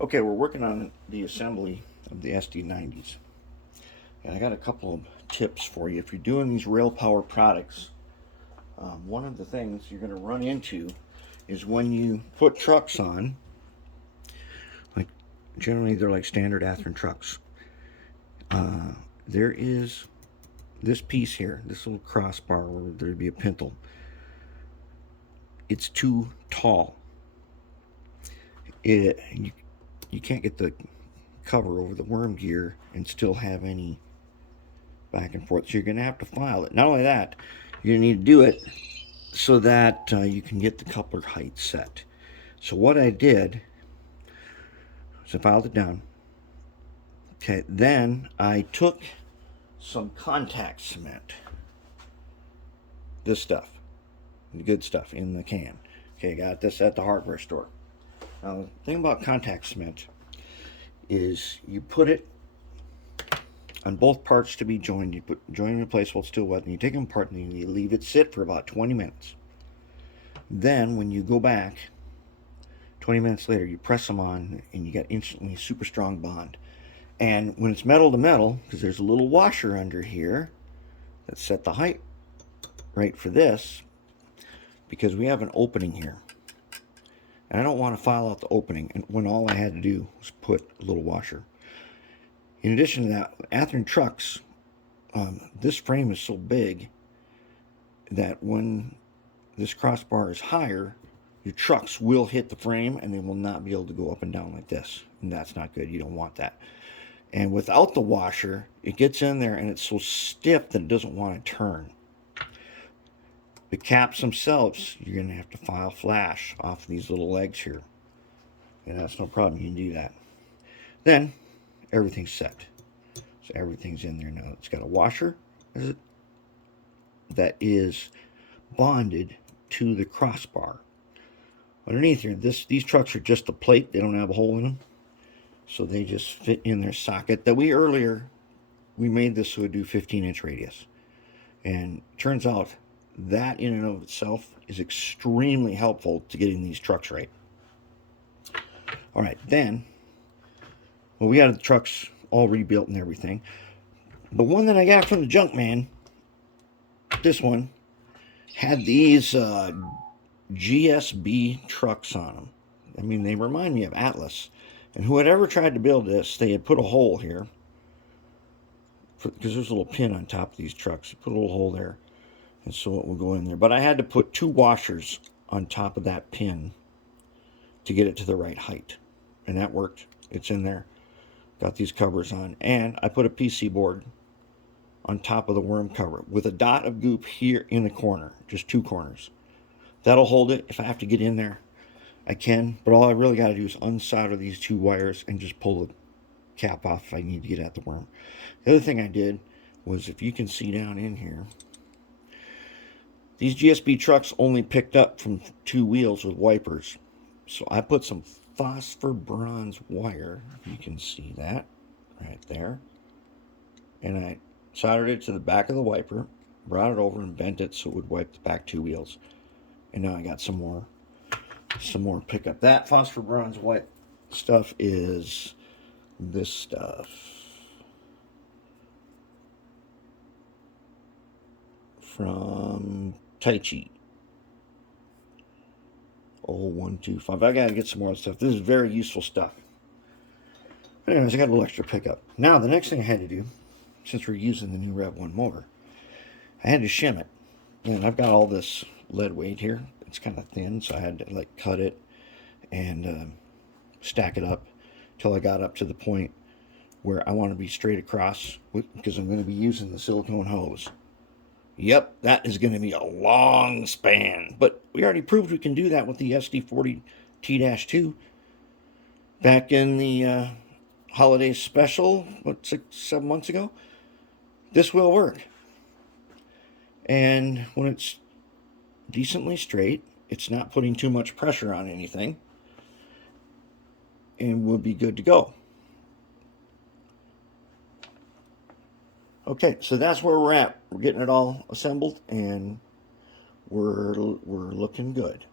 Okay, we're working on the assembly of the SD90s. And I got a couple of tips for you. If you're doing these Rail Power products, one of the things you're going to run into is when you put trucks on, like generally they're like standard Athearn trucks. There is this piece here, this little crossbar where there'd be a pintle. It's too tall. You can't get the cover over the worm gear and still have any back and forth. So you're going to have to file it. Not only that, you're going to need to do it so that you can get the coupler height set. So what I did is I filed it down. Okay, then I took some contact cement. This stuff, the good stuff in the can. Okay, got this at the hardware store. Now the thing about contact cement is you put it on both parts to be joined. You put join in place while it's still wet, and you take them apart and you leave it sit for about 20 minutes. Then when you go back 20 minutes later, you press them on and you get instantly a super strong bond. And when it's metal to metal, because there's a little washer under here that set the height right for this, because we have an opening here. And I don't want to file out the opening, and when all I had to do was put a little washer. In addition to that, Athearn trucks, this frame is so big that when this crossbar is higher, your trucks will hit the frame and they will not be able to go up and down like this. And that's not good. You don't want that. And without the washer, it gets in there and it's so stiff that it doesn't want to turn. The caps themselves, you're going to have to file flash off these little legs here. And that's no problem. You can do that. Then, everything's set. So everything's in there now. It's got a washer that is bonded to the crossbar. Underneath here, these trucks are just a plate. They don't have a hole in them. So they just fit in their socket that we made this so it would do 15-inch radius. And turns out that in and of itself is extremely helpful to getting these trucks right. All right, then, well, we had the trucks all rebuilt and everything. The one that I got from the junk man, this one, had these GSB trucks on them. I mean, they remind me of Atlas. And whoever tried to build this, they had put a hole here, because there's a little pin on top of these trucks. You put a little hole there, and so it will go in there. But I had to put 2 washers on top of that pin to get it to the right height. And that worked. It's in there. Got these covers on. And I put a PC board on top of the worm cover with a dot of goop here in the corner. Just 2 corners. That'll hold it. If I have to get in there, I can. But all I really got to do is unsolder these 2 wires and just pull the cap off if I need to get at the worm. The other thing I did was, if you can see down in here, these GSB trucks only picked up from 2 wheels with wipers. So I put some phosphor bronze wire, if you can see that right there, and I soldered it to the back of the wiper, brought it over and bent it so it would wipe the back 2 wheels. And now I got some more pickup. That phosphor bronze white stuff is this stuff from Taichi. 0125. I gotta get some more stuff. This is very useful stuff. Anyways, I got a little extra pickup. Now the next thing I had to do, since we're using the new Rev 1 motor, I had to shim it. And I've got all this lead weight here. It's kind of thin, so I had to like cut it and stack it up till I got up to the point where I want to be straight across, because I'm going to be using the silicone hose. Yep, that is going to be a long span, but we already proved we can do that with the SD40T-2 back in the holiday special, 6-7 months ago. This will work. And when it's decently straight, it's not putting too much pressure on anything, and we'll be good to go. Okay, so that's where we're at. We're getting it all assembled, and we're looking good.